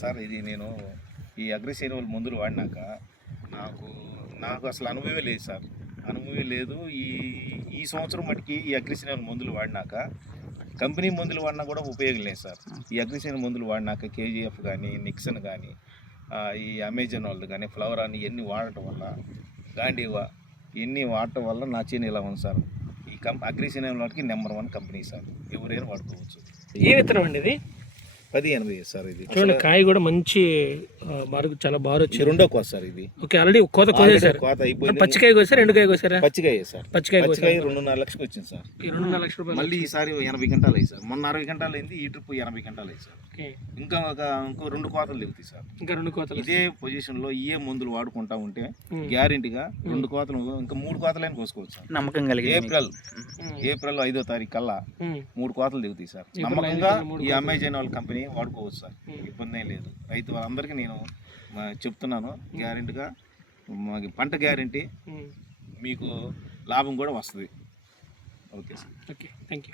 Sir ఇది నేను ఈ అగ్రిసేనువల్ మందులు వాడినాక నాకు అసలు అనుభవమే లేదు సార్. అనుభవమే లేదు. ఈ సంవత్సరం మటుకి ఈ అగ్రిసేనువల్ మందులు వాడినాక కంపెనీ మందులు వాడినా కూడా ఉపయోగం లేదు సార్. ఈ అగ్రిసేనువల్ మందులు వాడినాక కేజీఎఫ్ కానీ, నిక్సన్ కానీ, ఈ అమెజాన్ వాళ్ళది కానీ, ఫ్లవర్ అని ఇవన్నీ వాడటం వల్ల, గాంధీవా ఇవన్నీ వాడటం వల్ల నా చేను ఇలా ఉంది సార్. ఈ అగ్రిసేనువల్ వాటికి నెంబర్ 1 కంపెనీ సార్. ఎవరైనా వాడుకోవచ్చు. ఏ విత్తనం అండి ఇది? 1080 సార్. ఇది చూడండి, కాయ కూడా మంచి చాలా బాగా వచ్చింది. రెండో కోత సార్ ఇది. ఓకే, ఆల్రెడీ కోత కోసేసారు. కోత అయిపోయింది. పచ్చికాయ కోసారు, ఎండుకాయ కోసారా? పచ్చికాయ సార్. పచ్చికాయ 2.5 లక్షలకు వచ్చింది సార్. ఈ 2.5 లక్షల రూపాయలు. మళ్ళీ ఈసారి 80 గంటలు అయ్యి సార్. మొన్న 60 గంటలు అయింది, ఈ ట్రిప్ 80 గంటలు అయ్యి సార్. ఇంకో 2 కోతలు దిగుతాయి సార్. ఇంకా 2 కోతలు. ఇదే పొజిషన్ లో ఏ మందులు వాడుకుంటా ఉంటే గ్యారెంటీగా 2 కోతలు, ఇంకా 3 కోతలైనా కోసుకోవచ్చు సార్. నమ్మకం కలిగి ఏప్రిల్ 5వ తారీఖు కల్లా 3 కోతలు దిగుతాయి సార్. నమ్మకంగా ఈ అమెజాన్ వాళ్ళ కంపెనీ వాడుకోవచ్చు సార్. ఇబ్బంది ఏం లేదు. రైతు వాళ్ళందరికీ నేను చెప్తున్నాను, గ్యారెంటీగా మాకు పంట గ్యారెంటీ, మీకు లాభం కూడా వస్తుంది. Okay sir. Okay, thank you.